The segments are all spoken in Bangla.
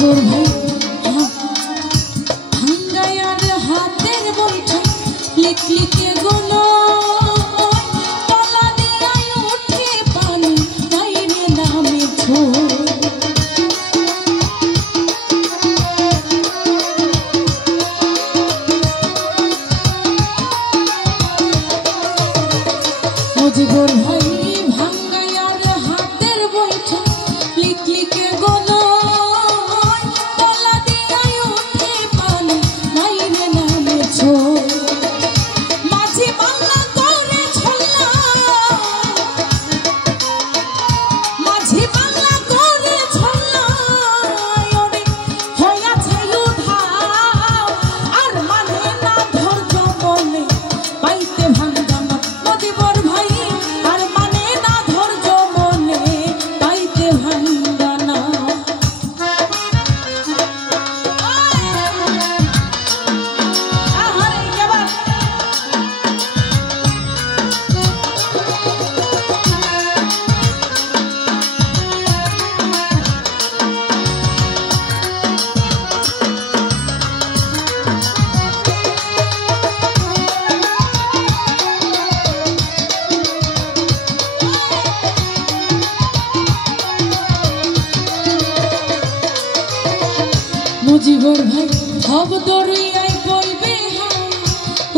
মুজিবুর ভাই ভাঙ্গায়ার হাতের বৈঠা লিক লিকে গুলো তলা দিয়াই উঠে পানি বাইরে নামে ঝোল মুজিবুর ভাই ভাঙ্গায়ার হাতের বৈঠা লিক লিকে গুলো তলা দিয়াই উঠে পানি বাইরে নামে ঝোল মাঝি বাংলা করে ছল্লা মাঝি বাংলা করে ছল্লা অনেক হইয়াছে উধাও আর মানে না ধৈর্য বলে পাইতে ভাঙ্গা না মুজিবুর ভাই আর মানে না ধৈর্য বলে পাইতে ভাঙ্গা না আহারে কেবার মুজিবুর ভাই সব দরিয়ায় বইবে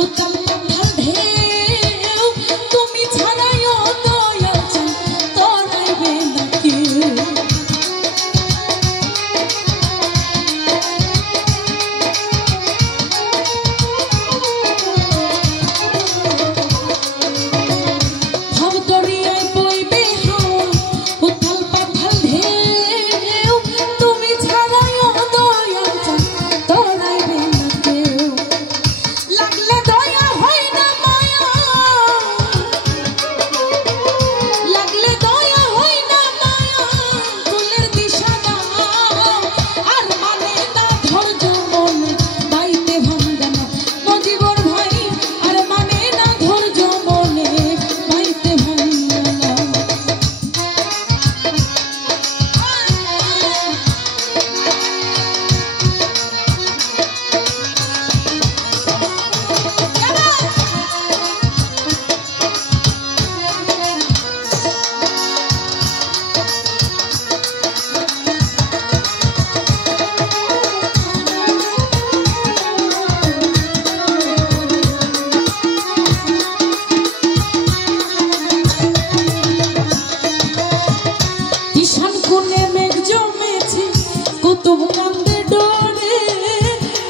উতাল পাতাল ঢেউ তুমি ছাড়াইও দয়াল চাই তরাইবে না কেউ সব দরিয়ায় বইবে উতাল পাতাল ঢেউ তুমি ছাড়াইও দয়াল চাই তরাইবে না কেউ লাগলে দয়া হয় না মায়া লাগলে দয়া হয় না মায়া ফুলের দিশা দাও আর মানে না ধৈর্য মনে পাইতে ভাঙ্গা না মুজিবুর ভাই আর মানে না ধৈর্য মনে পাইতে ভাঙ্গা না ঈশান কোণে মেঘ জমেছে কুতুব কান্দে ডরে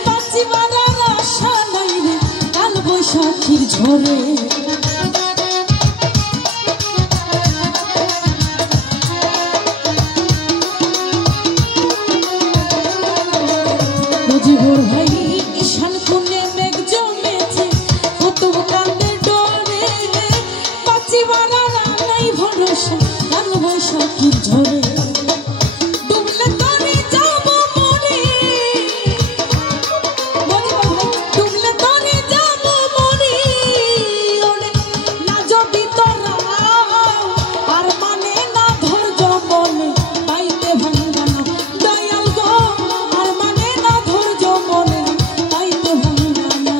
বাঁচিবার আর আশা নাই রে কাল বৈশাখীর ঝড়ে মুজিবুর ভাই ঈশান কোণে মেঘ জমেছে কুতুব কান্দে ডরে বাঁচিবার আর নাই ভরসা কাল বৈশাখীর ঝড়ে ডুবলে তরে যাব মরে মুজিবুর ভাই ডুবলে তরে যাব মরে ওরে না যদি তোরা আর মানে না ধৈর্য বলে পাইতে ভাঙ্গা না দয়াল গো আর মানে না ধৈর্য বলে পাইতে ভাঙ্গা না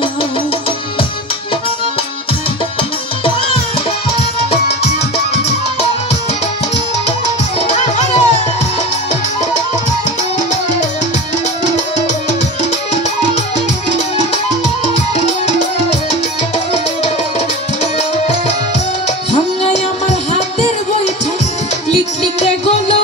ভাঙ্গায় আমার হাতের বৈঠা লিক লিকে গোলা